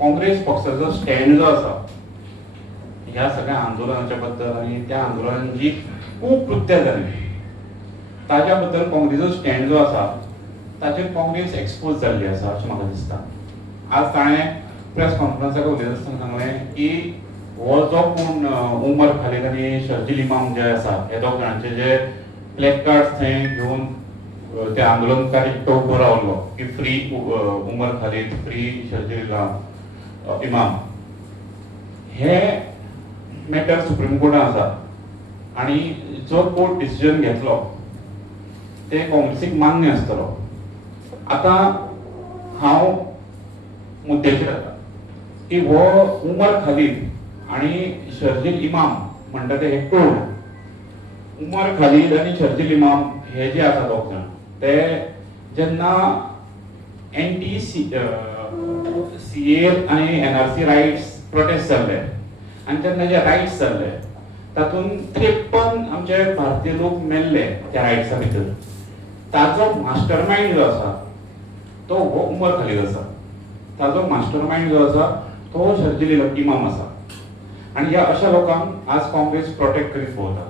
काँग्रेस पक्षाचो स्टँड जो आसा ह्या सगळ्या आंदोलनाच्या बद्दल आणि त्या आंदोलनात जी खूप कृत्यां जाली ताच्या बद्दल काँग्रेसचो स्टँड जो आसा ताचेर काँग्रेस एक्सपोज जाल्ली आसा अशें म्हाका दिसता. आज ताणें प्रेस कॉन्फरन्साक उलयता आसतना सांगलें की हो जो कोण उमर खालीद आनी शर्जील इमाम जे आसा हे दोग जाणांचे जे प्लॅकार्ड्स थंय घेवन ते आंदोलनकारी तो उबो रावलो की फ्री उमर खालीद, फ्री शर्जील इमाम, हे मॅटर सुप्रीम कोर्टान आसा आणि जो कोर्ट डिसिजन घेतलो ते काँग्रेसीक मान्य आसतलो. आता हांव मुद्द्याचेर येता की हो उमर खालीद आणि शर्जील इमाम म्हणटा ते हे कोण. उमर खालीद आणि शर्जील इमाम हे जे आसा दोग जाण ते जेन्ना एनटी सीए आणि एनआरसी रायट्स प्रोटेस्ट जाल्ले आणि तेन्ना जे रायट्स जाल्ले तातूंत 53 आमचे भारतीय लोक मेल्ले त्या रायट्सा भितर. ताजो मास्टर माइंड जो आसा तो हो उमर खालीद आसा. ताजो मास्टर माइंड जो आसा तो शर्जील इमाम आसा आणि ह्या अशा लोकांक आज काँग्रेस प्रोटेक्ट करीत भोंवता.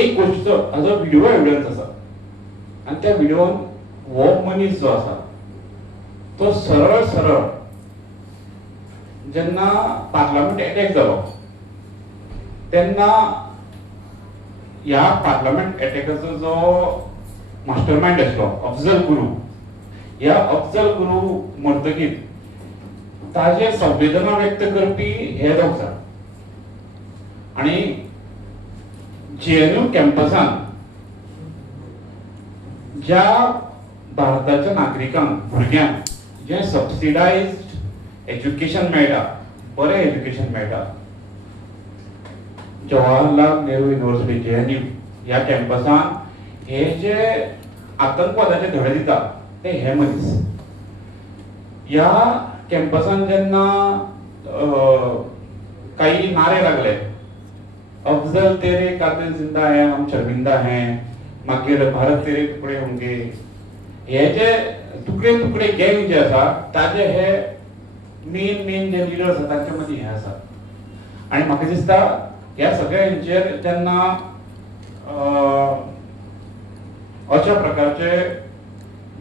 एक गोष्टीचो हाजो व्हिडिओ एविडन्स आसा आणि त्या व्हिडिओन हो मनीस जो आसा तो सरळ सरळ जेन्ना पार्लमेंट अटॅक जालो तेन्ना ह्या पार्लमेंट अटॅकाचो जो मास्टर माइंड आसलो अफजल गुरू, ह्या अफजल गुरू मरतकीर ताजे संवेदना व्यक्त करपी हे दोग जाण आणि जेएनयू कॅम्पसान ज्या भारताच्या नागरिकांक भुरग्यांक जे सबसिडायज्ड एज्युकेशन मेळटा, बरें एज्युकेशन मेळटा, जवाहरलाल नेहरू युनिव्हर्सिटी जेएनयू ह्या कॅम्पसान हे जे आतंकवादाचे धडे दिता ते हे मनीस. ह्या कॅम्पसान जेन्ना काही नारे लागले, अफजल तेरे कातिल जिंदा है, हम शर्मिंदा हैं, मागीर भारत तेरे तुकडे होंगे, हे जे तुकडे तुकडे गँग जे आसा ताजे हे मेन जे लिडर्स आसा तांच्या मदीं हे आसा. आणि म्हाका दिसता ह्या सगळ्यांचेर जेन्ना अशा प्रकारचे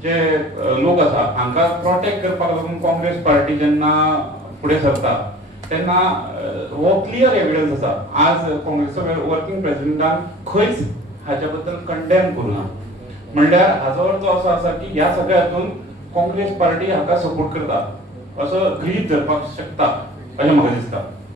जे लोक आसा हांकां प्रोटेक्ट करपाक लागून काँग्रेस पार्टी जेन्ना फुडें सरता तेन्ना हो क्लियर एविडन्स आसा. आज काँग्रेसचो वर्किंग प्रेसिडेंटान खंयच हाच्या बद्दल कंडेम करूना. म्हणल्यार हाचो अर्थ असो आसा की ह्या सगळ्या हातून काँग्रेस पार्टी हाका सपोर्ट करता असो गृहीत धरपाक शकता अशें म्हाका दिसता.